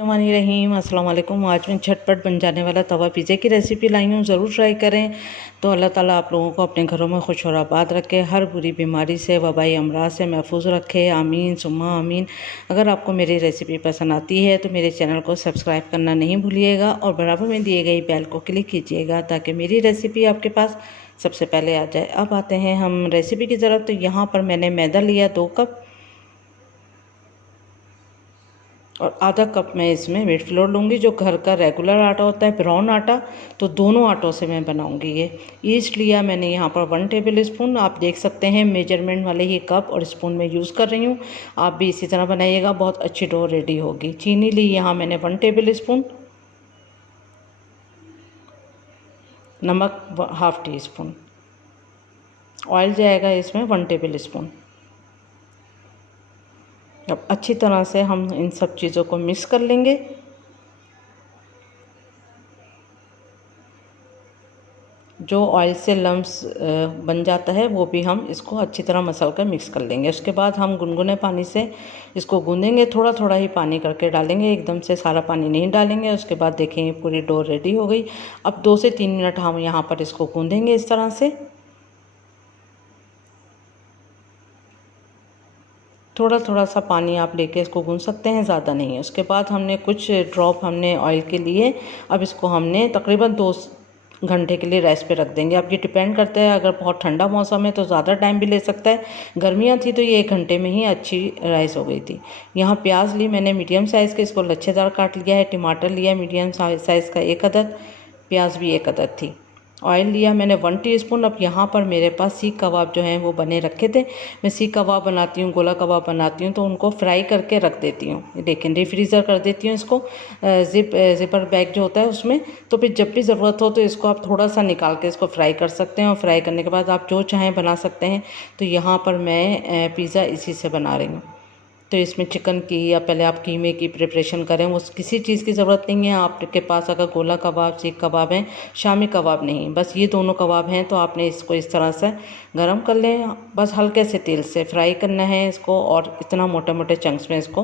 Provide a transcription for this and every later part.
रहीम अस्सलाम वालेकुम। आज मैं झटपट बन जाने वाला तवा पिज़्ज़े की रेसिपी लाई हूँ, ज़रूर ट्राई करें। तो अल्लाह ताला आप लोगों को अपने घरों में खुश और आबाद रखे, हर बुरी बीमारी से, वबाई अमराज से महफूज रखे, आमीन सुम्मा आमीन। अगर आपको मेरी रेसिपी पसंद आती है तो मेरे चैनल को सब्सक्राइब करना नहीं भूलिएगा और बराबर में दिए गई बेल को क्लिक कीजिएगा ताकि मेरी रेसिपी आपके पास सबसे पहले आ जाए। अब आते हैं हम रेसिपी की ज़रूरत। तो यहाँ पर मैंने मैदा लिया 2 कप और आधा कप मैं इसमें व्हीट फ्लोर लूँगी, जो घर का रेगुलर आटा होता है, ब्राउन आटा। तो दोनों आटों से मैं बनाऊँगी ये। ईस्ट लिया मैंने यहाँ पर 1 टेबल स्पून। आप देख सकते हैं मेजरमेंट वाले ही कप और स्पून में यूज़ कर रही हूँ। आप भी इसी तरह बनाइएगा, बहुत अच्छी डो रेडी होगी। चीनी ली यहाँ मैंने 1 टेबल स्पून। नमक 1/2 टी स्पून। ऑयल जाएगा इसमें 1 टेबल स्पून। अब अच्छी तरह से हम इन सब चीज़ों को मिक्स कर लेंगे। जो ऑयल से लम्स बन जाता है वो भी हम इसको अच्छी तरह मसल कर मिक्स कर लेंगे। उसके बाद हम गुनगुने पानी से इसको गूँधेंगे, थोड़ा थोड़ा ही पानी करके डालेंगे, एकदम से सारा पानी नहीं डालेंगे। उसके बाद देखें पूरी डो रेडी हो गई। अब 2 से 3 मिनट हम यहाँ पर इसको गूँधेंगे इस तरह से। थोड़ा थोड़ा सा पानी आप लेके इसको गूँध सकते हैं, ज़्यादा नहीं है। उसके बाद हमने कुछ ड्रॉप हमने ऑयल के लिए, अब इसको हमने तकरीबन 2 घंटे के लिए रेस्ट पे रख देंगे। अब ये डिपेंड करता है, अगर बहुत ठंडा मौसम है तो ज़्यादा टाइम भी ले सकता है। गर्मियाँ थी तो ये 1 घंटे में ही अच्छी राइस हो गई थी। यहाँ प्याज ली मैंने मीडियम साइज़ के, इसको लच्छेदार काट लिया है। टमाटर लिया मीडियम साइज़ का 1 अदद, प्याज भी 1 अदद थी। ऑयल लिया मैंने 1 टीस्पून। अब यहाँ पर मेरे पास सीख कबाब जो हैं वो बने रखे थे। मैं सीख कबाब बनाती हूँ, गोला कबाब बनाती हूँ, तो उनको फ्राई करके रख देती हूँ। लेकिन रीफ्रीज़र कर देती हूँ इसको, ज़िपर बैग जो होता है उसमें। तो फिर जब भी ज़रूरत हो तो इसको आप थोड़ा सा निकाल के इसको फ्राई कर सकते हैं और फ्राई करने के बाद आप जो चाहें बना सकते हैं। तो यहाँ पर मैं पिज़्ज़ा इसी से बना रही हूँ। तो इसमें चिकन की या पहले आप कीमे की प्रिपरेशन करें, वो किसी चीज़ की ज़रूरत नहीं है। आपके पास अगर गोला कबाब, सीख कबाब हैं, शामी कबाब नहीं, बस ये दोनों कबाब हैं, तो आपने इसको इस तरह से गरम कर लें। बस हल्के से तेल से फ्राई करना है इसको और इतना मोटे मोटे चंक्स में इसको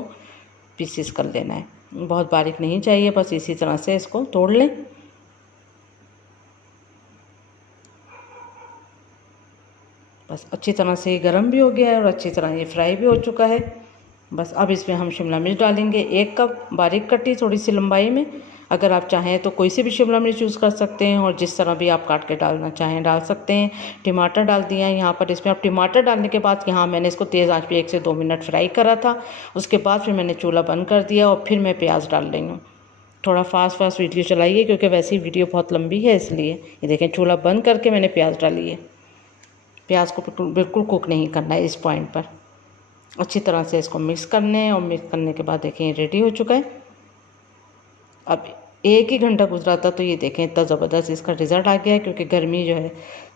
पीसेस कर लेना है। बहुत बारीक नहीं चाहिए, बस इसी तरह से इसको तोड़ लें। बस अच्छी तरह से ये गर्म भी हो गया है और अच्छी तरह ये फ्राई भी हो चुका है। बस अब इसमें हम शिमला मिर्च डालेंगे 1 कप बारीक कटी, थोड़ी सी लंबाई में। अगर आप चाहें तो कोई सी भी शिमला मिर्च यूज़ कर सकते हैं और जिस तरह भी आप काट के डालना चाहें डाल सकते हैं। टमाटर डाल दिया है यहाँ पर इसमें। अब टमाटर डालने के बाद यहाँ मैंने इसको तेज़ आंच पे 1 से 2 मिनट फ्राई करा था। उसके बाद फिर मैंने चूल्हा बंद कर दिया और फिर मैं प्याज डाल रही हूँ। थोड़ा फास्ट वीडियो चलाइए क्योंकि वैसे ही वीडियो बहुत लंबी है, इसलिए। ये देखें चूल्हा बंद करके मैंने प्याज डाली है। प्याज को बिल्कुल कुक नहीं करना है इस पॉइंट पर। अच्छी तरह से इसको मिक्स करने और मिक्स करने के बाद देखें रेडी हो चुका है। अब 1 ही घंटा गुजरा था तो ये देखें इतना ज़बरदस्त इसका रिज़ल्ट आ गया है, क्योंकि गर्मी जो है।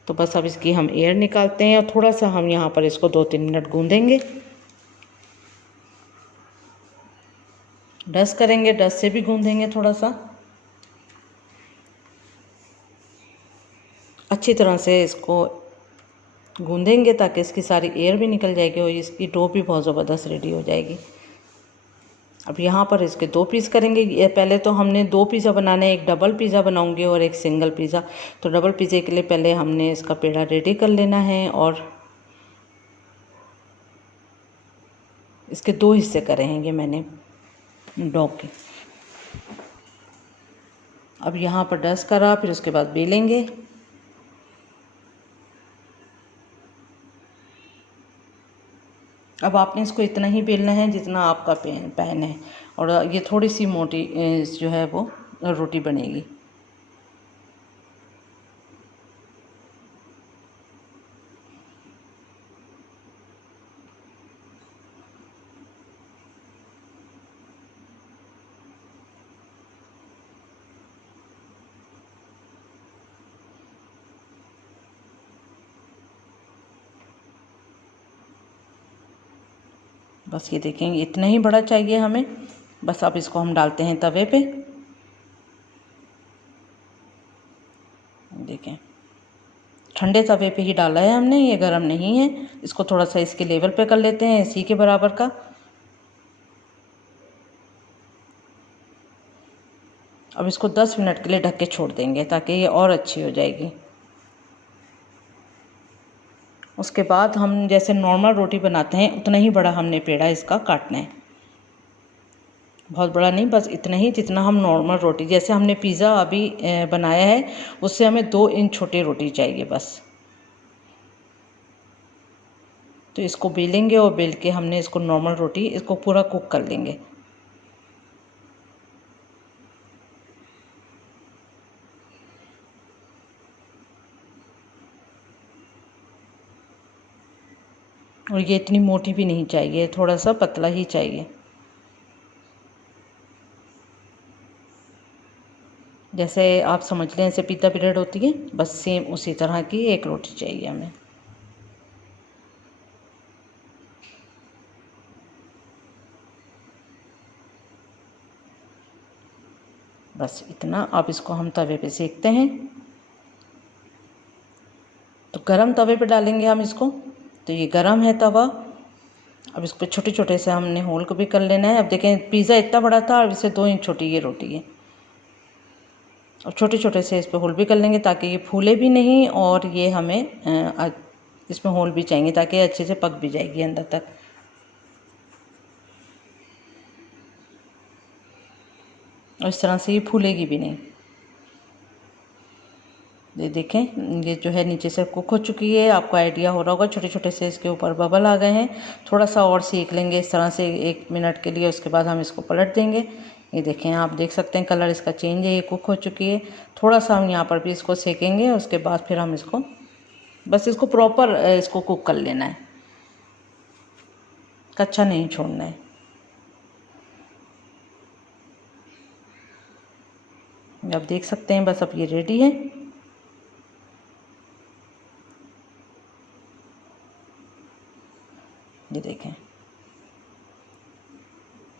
तो बस अब इसकी हम एयर निकालते हैं और थोड़ा सा हम यहाँ पर इसको 2-3 मिनट गूँधेंगे। डस्ट करेंगे, डस्ट से भी गूँधेंगे थोड़ा सा। अच्छी तरह से इसको गूँधेंगे ताकि इसकी सारी एयर भी निकल जाएगी और इसकी डो भी बहुत ज़बरदस्त रेडी हो जाएगी। अब यहाँ पर इसके 2 पीस करेंगे। ये पहले तो हमने 2 पिज़्ज़ा बनाने हैं, एक डबल पिज़्ज़ा बनाऊंगी और एक सिंगल पिज़्ज़ा। तो डबल पिज़्ज़े के लिए पहले हमने इसका पेड़ा रेडी कर लेना है और इसके 2 हिस्से करे हैं ये मैंने डो के। अब यहाँ पर डस्ट करा, फिर उसके बाद बेलेंगे। अब आपने इसको इतना ही बेलना है जितना आपका पैन है, और ये थोड़ी सी मोटी जो है वो रोटी बनेगी। बस ये देखेंगे इतना ही बड़ा चाहिए हमें। बस अब इसको हम डालते हैं तवे पे। देखें ठंडे तवे पे ही डाला है हमने, ये गर्म नहीं है। इसको थोड़ा सा इसके लेवल पे कर लेते हैं, इसी के बराबर का। अब इसको 10 मिनट के लिए ढक के छोड़ देंगे ताकि ये और अच्छी हो जाएगी। उसके बाद हम जैसे नॉर्मल रोटी बनाते हैं उतना ही बड़ा हमने पेड़ा इसका काटना है, बहुत बड़ा नहीं, बस इतना ही जितना हम नॉर्मल रोटी, जैसे हमने पिज़्ज़ा अभी बनाया है उससे हमें 2 इंच छोटी रोटी चाहिए बस। तो इसको बेलेंगे और बेल के हमने इसको नॉर्मल रोटी इसको पूरा कुक कर लेंगे। और ये इतनी मोटी भी नहीं चाहिए, थोड़ा सा पतला ही चाहिए। जैसे आप समझ लें ऐसे पिज़्ज़ा ब्रेड होती है, बस सेम उसी तरह की एक रोटी चाहिए हमें। बस इतना। अब इसको हम तवे पे सेकते हैं, तो गरम तवे पे डालेंगे हम इसको। तो ये गरम है तवा। अब इस पर छोटे छोटे से हमने होल को भी कर लेना है। अब देखें पिज़्ज़ा इतना बड़ा था और इससे 2 इंच छोटी ये रोटी है। और छोटे छोटे से इस पर होल भी कर लेंगे ताकि ये फूले भी नहीं, और ये हमें इसमें होल भी चाहिए ताकि अच्छे से पक भी जाएगी अंदर तक। और इस तरह से ये फूलेगी भी नहीं। ये देखें ये जो है नीचे से कुक हो चुकी है, आपको आइडिया हो रहा होगा, छोटे छोटे से इसके ऊपर बबल आ गए हैं। थोड़ा सा और सेक लेंगे इस तरह से 1 मिनट के लिए, उसके बाद हम इसको पलट देंगे। ये देखें आप देख सकते हैं कलर इसका चेंज है, ये कुक हो चुकी है। थोड़ा सा हम यहाँ पर भी इसको सेकेंगे, उसके बाद फिर हम इसको बस इसको प्रॉपर इसको कुक कर लेना है, कच्चा नहीं छोड़ना है। आप देख सकते हैं बस अब ये रेडी है। ये देखें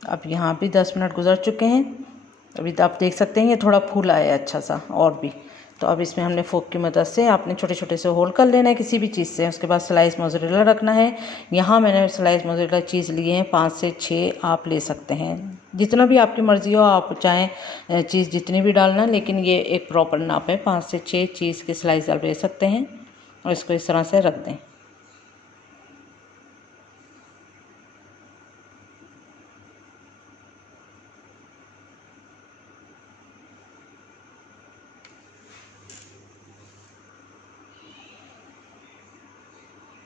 अब यहाँ भी 10 मिनट गुजर चुके हैं। अभी तो आप देख सकते हैं ये थोड़ा फूला है अच्छा सा और भी। तो अब इसमें हमने फोक की मदद से आपने छोटे छोटे से होल कर लेना है किसी भी चीज़ से। उसके बाद स्लाइस मोज़रेला रखना है। यहाँ मैंने स्लाइस मोज़रेला चीज़ लिए हैं 5 से 6 आप ले सकते हैं, जितना भी आपकी मर्ज़ी हो। आप चाहें चीज़ जितनी भी डालना, लेकिन ये एक प्रॉपर नाप है, 5 से 6 चीज़ के स्लाइस आप ले सकते हैं। और इसको इस तरह से रख दें।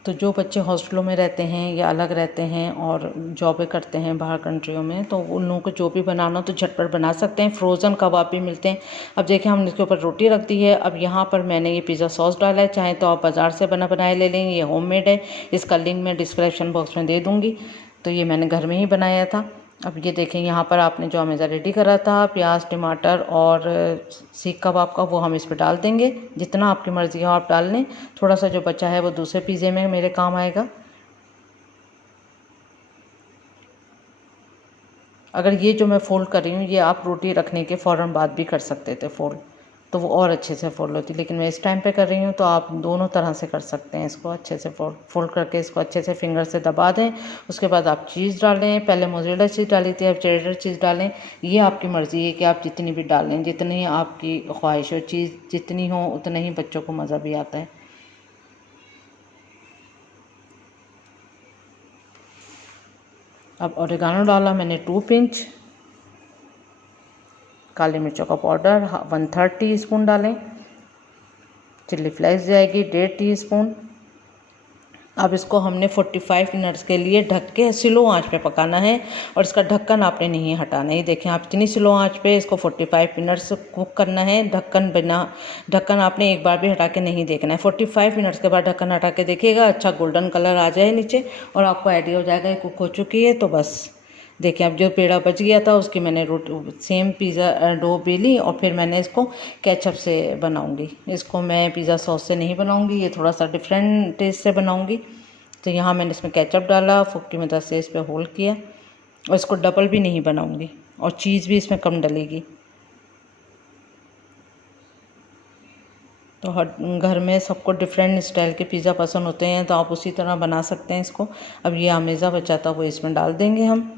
तो जो बच्चे हॉस्टलों में रहते हैं या अलग रहते हैं और जॉबें करते हैं बाहर कंट्रियों में, तो उन लोगों को जो भी बनाना हो तो झटपट बना सकते हैं। फ्रोज़न कबाब भी मिलते हैं। अब देखिए हमने इसके ऊपर रोटी रख दी है। अब यहाँ पर मैंने ये पिज़्ज़ा सॉस डाला है, चाहे तो आप बाज़ार से बनाया ले लें, ये होममेड है। इसका लिंक मैं डिस्क्रिप्शन बॉक्स में दे दूँगी। तो ये मैंने घर में ही बनाया था। अब ये देखें यहाँ पर आपने जो हमेशा रेडी करा था प्याज टमाटर और सीख कबाब का, वो हम इस पर डाल देंगे। जितना आपकी मर्ज़ी हो आप डाल लें। थोड़ा सा जो बचा है वो दूसरे पिज़्ज़े में मेरे काम आएगा। अगर ये जो मैं फ़ोल्ड कर रही हूँ ये आप रोटी रखने के फ़ौरन बाद भी कर सकते थे फ़ोल्ड, तो वो और अच्छे से फ़ोल्ड होती, लेकिन मैं इस टाइम पे कर रही हूँ तो आप दोनों तरह से कर सकते हैं। इसको अच्छे से फोल्ड करके इसको अच्छे से फिंगर से दबा दें। उसके बाद आप चीज़ डालें। पहले मोज़रेला चीज़ डाली थी, अब चेडर चीज़ डालें। ये आपकी मर्ज़ी है कि आप जितनी भी डालें, जितनी आपकी ख्वाहिश हो, चीज़ जितनी हो उतना ही बच्चों को मज़ा भी आता है। अब ओरिगानो डाला मैंने 2 पिंच। काली मिर्चों का पाउडर 1/3 टीस्पून डालें। चिल्ली फ्लेक्स जाएगी 1.5 टीस्पून। अब इसको हमने 45 मिनट्स के लिए ढक के स्लो आंच पे पकाना है, और इसका ढक्कन आपने नहीं हटाना है। देखें आप इतनी स्लो आंच पे इसको 45 मिनट्स कुक करना है। ढक्कन आपने एक बार भी हटा के नहीं देखना है। 45 मिनट्स के बाद ढक्कन हटा के देखिएगा, अच्छा गोल्डन कलर आ जाए नीचे, और आपको आइडिया हो जाएगा ये कुक हो चुकी है। तो बस देखिए अब जो पेड़ा बच गया था उसकी मैंने रोटी सेम पिज़्ज़ा डो बेली, और फिर मैंने इसको केचप से बनाऊंगी। इसको मैं पिज़्ज़ा सॉस से नहीं बनाऊंगी, ये थोड़ा सा डिफरेंट टेस्ट से बनाऊंगी। तो यहाँ मैंने इसमें केचप डाला, फुक की मदद से इस पर होल किया, और इसको डबल भी नहीं बनाऊंगी, और चीज़ भी इसमें कम डलेगी। तो हर घर में सबको डिफरेंट स्टाइल के पिज़्ज़ा पसंद होते हैं, तो आप उसी तरह बना सकते हैं इसको। अब ये अमेज़ा बचा था वो इसमें डाल देंगे हम।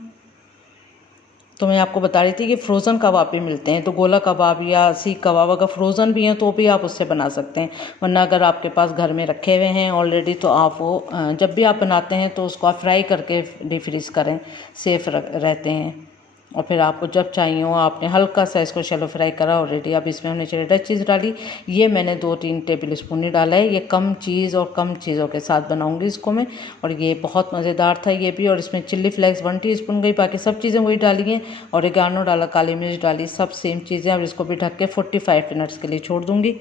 तो मैं आपको बता रही थी कि फ़्रोज़न कबाब भी मिलते हैं, तो गोला कबाब या सीख कबाब अगर फ्रोज़न भी हैं तो भी आप उससे बना सकते हैं, वरना अगर आपके पास घर में रखे हुए हैं ऑलरेडी तो आप वो जब भी आप बनाते हैं तो उसको आप फ्राई करके डीप फ्रीज़ करें, सेफ़ रहते हैं। और फिर आपको जब चाहिए हो आपने हल्का सा इसको शैलो फ्राई करा ऑलरेडी। अब इसमें हमने शेडर चीज़ डाली, ये मैंने 2-3 टेबल स्पून ही डाला है। ये कम चीज़ और कम चीज़ों के साथ बनाऊंगी इसको मैं, और ये बहुत मज़ेदार था ये भी। और इसमें चिल्ली फ्लेक्स 1 टीस्पून गई, बाकी सब चीज़ें वही डाली हैं। ऑरिगेनो डाला, काली मिर्च डाली, सब सेम चीज़ें। अब इसको भी ढक के 45 मिनट्स के लिए छोड़ दूँगी।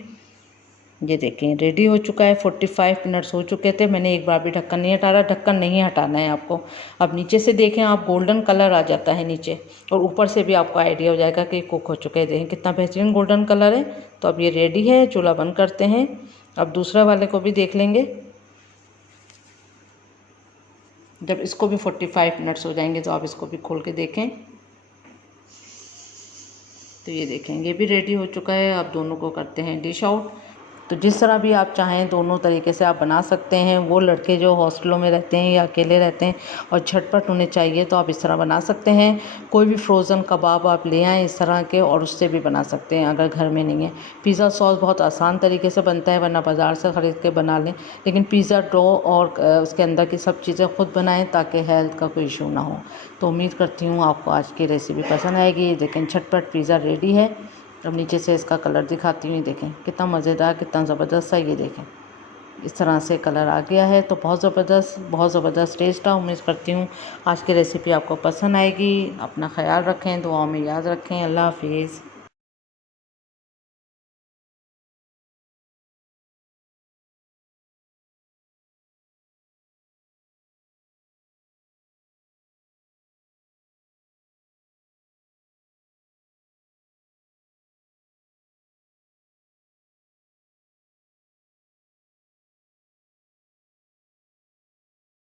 ये देखें रेडी हो चुका है, 45 मिनट्स हो चुके थे। मैंने एक बार भी ढक्कन नहीं हटा रहा, ढक्कन नहीं हटाना है आपको। अब नीचे से देखें आप, गोल्डन कलर आ जाता है नीचे, और ऊपर से भी आपको आइडिया हो जाएगा कि कुक हो चुके हैं। देखें कितना बेहतरीन गोल्डन कलर है। तो अब ये रेडी है, चूल्हा बंद करते हैं। अब दूसरा वाले को भी देख लेंगे। जब इसको भी 45 मिनट्स हो जाएंगे तो आप इसको भी खोल के देखें। तो ये देखें ये भी रेडी हो चुका है। अब दोनों को करते हैं डिश आउट। तो जिस तरह भी आप चाहें दोनों तरीके से आप बना सकते हैं। वो लड़के जो हॉस्टलों में रहते हैं या अकेले रहते हैं और झटपट उन्हें चाहिए तो आप इस तरह बना सकते हैं। कोई भी फ्रोज़न कबाब आप ले आएँ इस तरह के, और उससे भी बना सकते हैं अगर घर में नहीं है। पिज़्ज़ा सॉस बहुत आसान तरीके से बनता है, वरना बाज़ार से ख़रीद के बना लें। लेकिन पिज़्ज़ा डो और उसके अंदर की सब चीज़ें ख़ुद बनाएँ ताकि हेल्थ का कोई इशू ना हो। तो उम्मीद करती हूँ आपको आज की रेसिपी पसंद आएगी। लेकिन झटपट पिज़्ज़ा रेडी है। अब नीचे से इसका कलर दिखाती हूँ, देखें कितना मज़ेदार, कितना ज़बरदस्त है। ये देखें इस तरह से कलर आ गया है, तो बहुत ज़बरदस्त टेस्ट है। उम्मीद करती हूँ आज की रेसिपी आपको पसंद आएगी। अपना ख्याल रखें, दुआओं में याद रखें। अल्लाह हाफिज़।